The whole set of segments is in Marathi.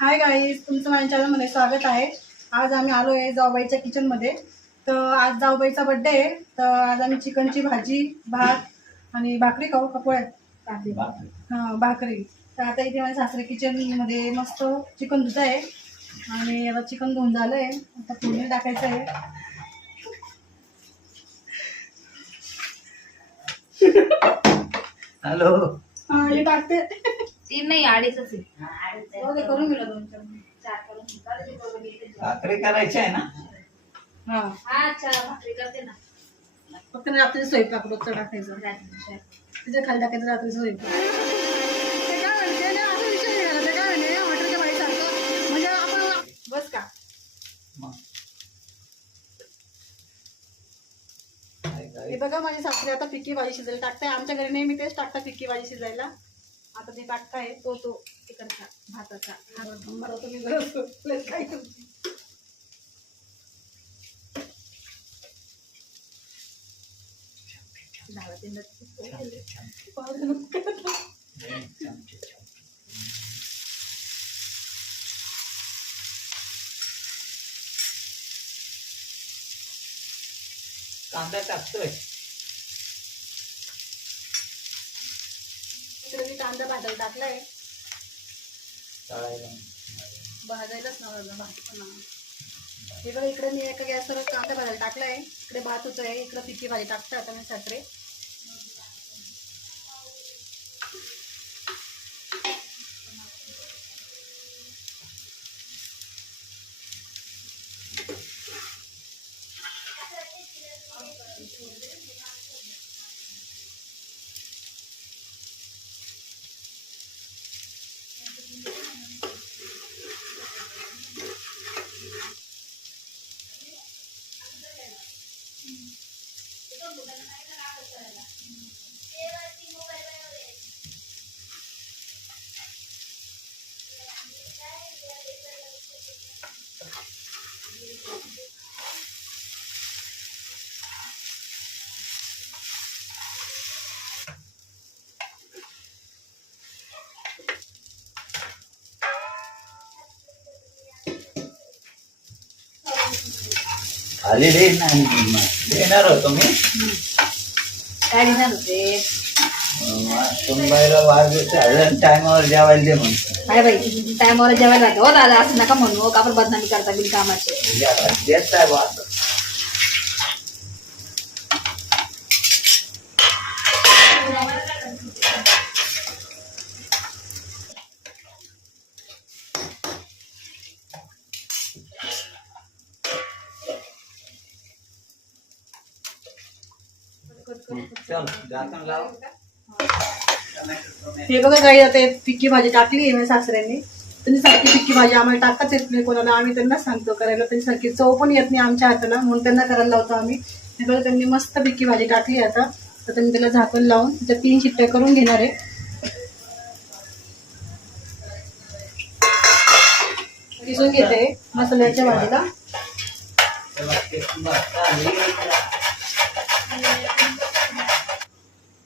हाय गाईज तुमचं माझ्या चॅनलमध्ये स्वागत आहे. आज आम्ही आलो आहे जाऊबाईच्या किचनमध्ये. तर आज जाऊबाईचा बड्डे आहे. तर आज आम्ही चिकनची भाजी भात आणि भाकरी खाऊ. कपोळ्या हां भाकरी. तर आता इथे माझ्या सासरे किचनमध्ये मस्त चिकन धुत आहे. आणि आता चिकन धुवून झालं आहे आता फोडणी टाकायचं आहे. हॅलो. हां हे टाकते. तीन नाही अडीचच आहे. करून गेलं दोन चार भाकरी करायची आहे ना हां हा अच्छा भाकरी करते ना फक्त रात्री स्वयंपाक रोजचा टाकायचा रात्रीच्या. तिथे खाली टाकायचं रात्रीचं स्वयंपाक ते काय म्हणते ना, असा विषय निघाला. ते काय म्हणे, हॉटेलच्या बाईसारखं. म्हणजे आपण बस का मग. काय हे? बघा माझी सासरी आता फिक्की भाजी शिजायला टाकताय आमच्या घरी नेहमी तेच टाकता फिक्की भाजी शिजायला आता ते टाकताय तो तो तिकडचा भाताचा. हा, मला तुम्ही गरज काय तुमची. कांदा टाकतोय. इकडे मी कांदा भाजायला टाकलाय. भाजायलाच नव्हतं भात पण. हे बघा इकडे मी एका गॅसवर कांदा भाजायला टाकलाय. इकडे भात होत आहे इकडे फिक्की भाजी Hmm. itu bukan tentang itu aku sudah lah. Kira-kira आलेले नाही देणार होतो मी. काय घेणार होते? टायमावर जेवायला दे म्हणतो. काय बाई टायमावर जेवायला लागतं हो दादा असं नका म्हणू. का आपण बदनामी करता बिल कामाचे देत आहे बा चल झाकण लाव हे बघा काही आता फिक्की भाजी टाकली आहे सासऱ्यांनी. त्यांनी सारखी फिक्की भाजी आम्हाला टाकत येत नाही कोणाला. आम्ही त्यांना सांगतो करायला. त्यांनी सारखी चव पण येत नाही आमच्या हाताला. म्हणून त्यांना करायला लावतो आम्ही. हे बघा त्यांनी मस्त फिक्की भाजी टाकली आहे आता. तर त्यांनी त्याला झाकण लावून त्याच्या तीन शिट्ट्या करून घेणार आहे. किसून घेते मसाल्याच्या भाजीला.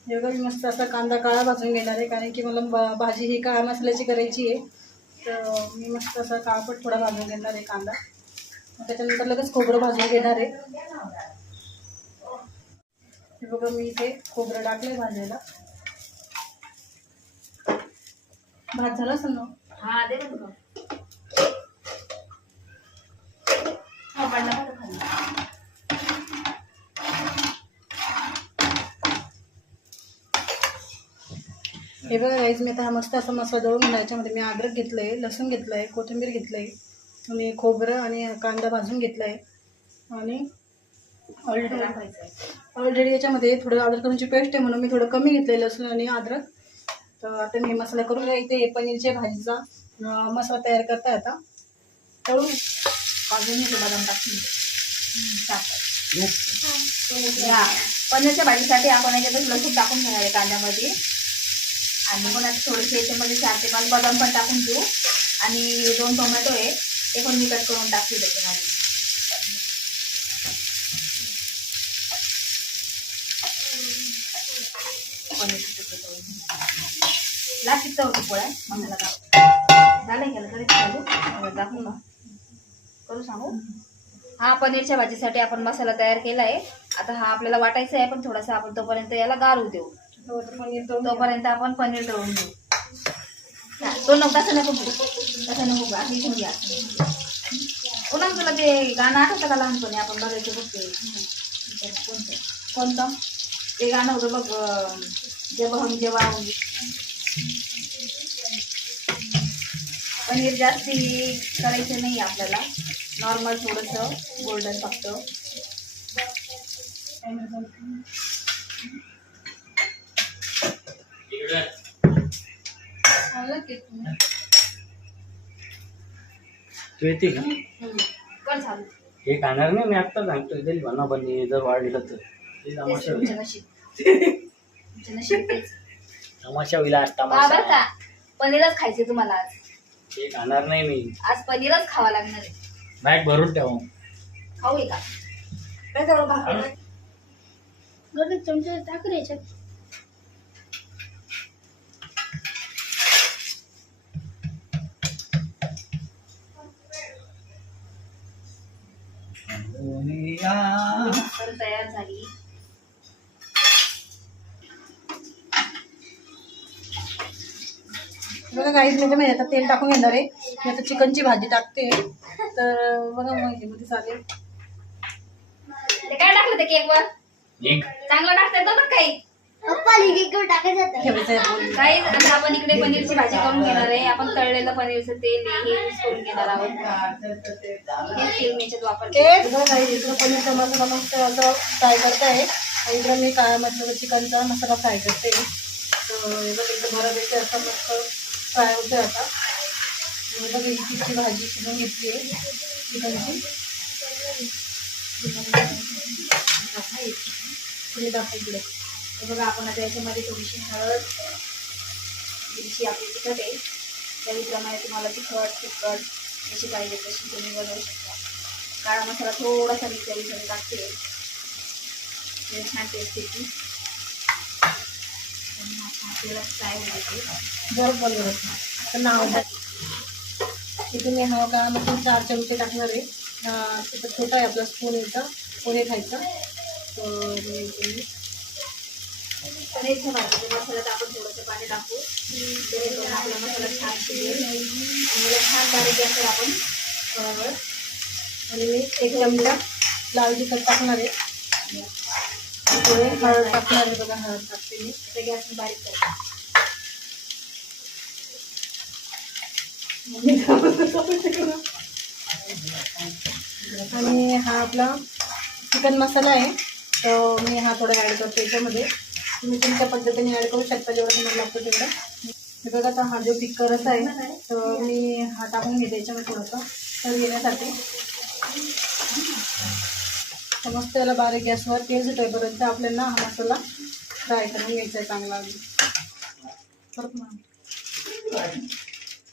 हे बघा मी मस्त असा कांदा काळा भाजून घेणार आहे कारण की मला भाजी ही काळा मसाल्याची करायची आहे. तर मी मस्त असा काळपट थोडा भाजून घेणार आहे कांदा. त्याच्यानंतर लगेच खोबरं भाजून घेणार आहे. हे बघा मी इथे खोबरं टाकलंय भाजायला. भात झाला असेल ना? हा दे बरं हा, पडला बरं खाली. हे बघा गाईज मी आता हा मस्त असा मसाला दळून घेणार. याच्यामध्ये मी अद्रक घेतलं आहे लसूण घेतलं आहे कोथिंबीर घेतलं आहे आणि खोबरं आणि कांदा भाजून घेतला आहे आणि ऑलरेडी. ऑलरेडी याच्यामध्ये थोडं अद्रक लसूणची पेस्ट आहे म्हणून मी थोडं कमी घेतलं आहे लसूण आणि अद्रक. तर आता मी मसाला करून. इथे पनीरच्या भाजीचा मसाला तयार करता आता. तळून भाजून घेतो बदाम टाकून या पनीरच्या भाजीसाठी आपण याच्यातच लसूण टाकून घेणार आहे कांद्यामध्ये. आणि पण आता थोडेसे याच्यामध्ये चार ते पाच बदाम पण टाकून देऊ. आणि दोन टोमॅटो आहे ते पण मी कट करून टाकते त्याच्यामध्ये. लास्ट होती पोळ्या मसाला टाक झालं गेलं तरी चालू. दाखवू ना. करू सांगू? हा पनीरच्या भाजीसाठी आपण मसाला तयार केला आहे आता हा आपल्याला वाटायचा आहे पण थोडासा आपण तोपर्यंत याला गारू देऊ. तोपर्यंत आपण पनीर दळून घेऊ. हा, तो नको तसं नको घेऊ तसं नको घ्या घेऊन घ्या पुन्हा तुला ते गाणं आठवतं का लहानपणी? आपण बघायचं बघ ते कोणतं? कोणतं ते गाणं होतं बघ जेव्हा हम जेव्हा पनीर जास्ती करायचं नाही आपल्याला. नॉर्मल थोडंसं गोल्डन फक्त आलं की तुम्ही? तू येते का? कर चालू हे खाणार नाही मी आत्ता सांगतोय. तरी म्हणा पण हे जर वाढलं तर. ते तमाशा होईल. तमाशा होईल आज का. तमाशा पनीरच खायचे तुम्हाला आज. हे खाणार नाही मी. आज पनीरच खावा लागणार आहे. बॅग भरून ठेव. खाऊ का काय तेवढं भाकरी? तर तयार झाली. बघा काहीच म्हणजे मी आता तेल टाकून घेणार आहे. मी आता चिकनची भाजी टाकते. तर बघा ह्यामध्ये चालेल. ते काय टाकलं ते केक वर? एक. चांगलं ना बघ काही. काही आता आपण इकडे पनीरची भाजी करून घेणार आहे. आपण तळलेलं पनीरचं तेल हे यूज करून घेणार आहोत. हे तेल वापरते. इकडं मसाला फ्राय आणि इकडं मी काळ्या मसाला चिकनचा मसाला फ्राय करते हे इकडं असं मस्त फ्राय होते आता. ही तिची भाजी शिजून घेतली आहे चिकनची. दाखवा इकडे. हे बघा आपण आता याच्यामध्ये थोडीशी हळद थोडीशी आपली तिखट आहे. त्याप्रमाणे तुम्हाला तिखट तिखट जशी पाहिजे तशी तुम्ही बनवू शकता. काळा मसाला थोडासा मी चवीसाठी टाकते छान टेस्ट येते आणि हा छान तेलात तर नाव इथे मी हा का मग चार चमचे टाकणार आहे. तिथं छोटा आहे आपला स्पून याचा पोहे खायचा. तर इथे पनीरच्या भाजीच्या मसाल्यात आपण थोडंसं पाणी टाकू. जेणेकरून आपला मसाला छान शिजेल आणि छान बारीक गॅसवर आपण बरोबर आणि मी एक चमचा लाल तिखट टाकणार आहे. थोडे हळद टाकणार आहे बघा हळद टाकते मी. आता गॅस बारीक करते. आणि हा आपला चिकन मसाला आहे. तर मी हा थोडा ॲड करतो याच्यामध्ये. तुम्ही तुमच्या पद्धतीने ॲड करू शकता जेवढं तुम्हाला लागतं तेवढं. हे बघा आता हा जो पिक करत आहे तर मी हा टाकून घेते याच्यामध्ये थोडंसं. तर येण्यासाठी. तर मस्त याला बारीक गॅसवर तेल सुटेपर्यंत आपल्याला हा मसाला फ्राय करून घ्यायचा आहे चांगला.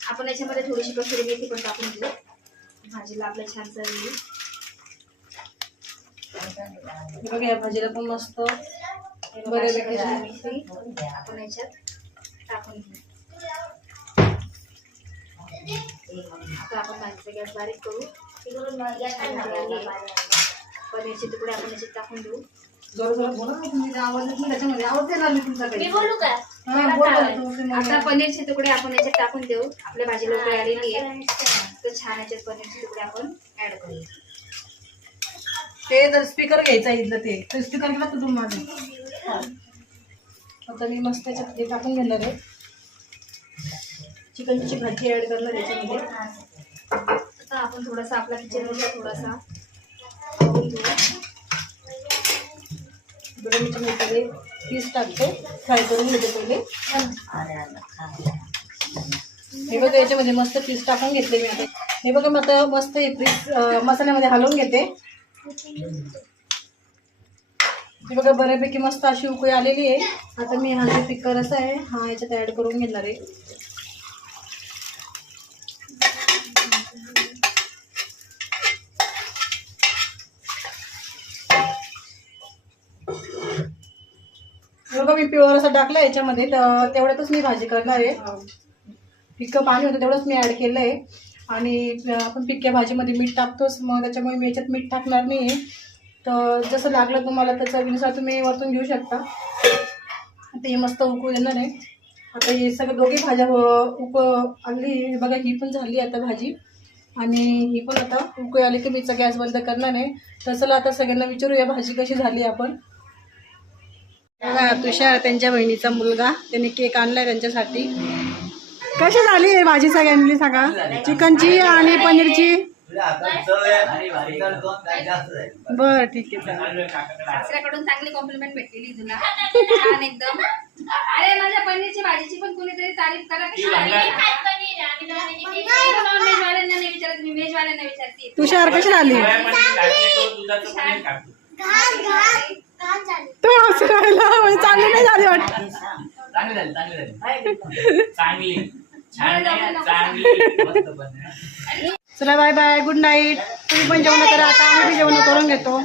आपण याच्यामध्ये थोडीशी कसुरी मेथी पण टाकून घेऊ भाजीला आपल्या छान हे बघा या भाजीला पण मस्त बऱ्यापैकी आपण याच्यात टाकून घेऊ आता आपण भाजीचा गॅस बारीक करू छान पनीरचे तुकडे आपण याच्यात टाकून देऊ. आता पनीरचे तुकडे आपण याच्यात टाकून देऊ आपल्या भाजीला उकळी आलेली आहे तर छान याच्यात पनीरचे तुकडे आपण ऍड करू ते जर स्पीकर घ्यायचा इथलं ते तर स्पीकर घेतला तर माझं? आता मी मस्त त्याच्यात ते टाकून घेणार आहे. चिकनची भाजी ॲड करणार याच्यामध्ये आता आपण थोडासा आपला किचनमधला थोडासा बघून बरं मी पीस टाकते. फ्राय करून घेते पहिले. हे बघा याच्यामध्ये मस्त पीस टाकून घेतले मी आता. हे बघा मग आता मस्त हे पीस मसाल्यामध्ये हलवून घेते. बघा बऱ्यापैकी मस्त अशी उकळी आलेली आहे. आता मी हा जो पिकर असा आहे हा याच्यात ॲड करून घेणार आहे. हे बघा मी प्युअर असं टाकलं याच्यामध्ये. तर तेवढ्यातच मी भाजी करणार आहे. फिक्कं पाणी होतं तेवढंच मी ॲड केलं आहे आणि आपण पिक्या भाजीमध्ये मीठ टाकतोच मग त्याच्यामुळे मी याच्यात मीठ टाकणार नाही आहे तर जसं लागलं तुम्हाला तर तुम्ही वरतून घेऊ शकता. आता हे मस्त उकळू देणार आहे. आता हे सगळं दोघी भाज्या उक आणली बघा ही पण झाली आता भाजी. आणि ही पण आता उकळी आली की मीचा गॅस बंद करणार आहे. तर चला आता सगळ्यांना विचारूया भाजी कशी झाली आपण. तुषार त्यांच्या बहिणीचा मुलगा त्यांनी केक आणला त्यांच्यासाठी. कशी झाली आहे भाजी सगळ्यांनी सांगा? चिकनची आणि पनीरची? बर ठीक आहे सासऱ्याकडून चांगली कॉम्प्लिमेंट भेटलेली तुला. छान एकदम. अरे माझ्या पनीरची भाजीची पण कोणीतरी तारीफ करा कशी झाली? नॉनव्हेज वाल्यांना नाही विचारत मी व्हेज वाल्यांना विचारते तुषार कशी झाली? तो हसू राहिला. चांगली नाही झाली वाटत. चांगली. चला बाय बाय. गुड नाईट तुम्ही पण जेवण करा. आता आम्ही जेवण करून घेतो.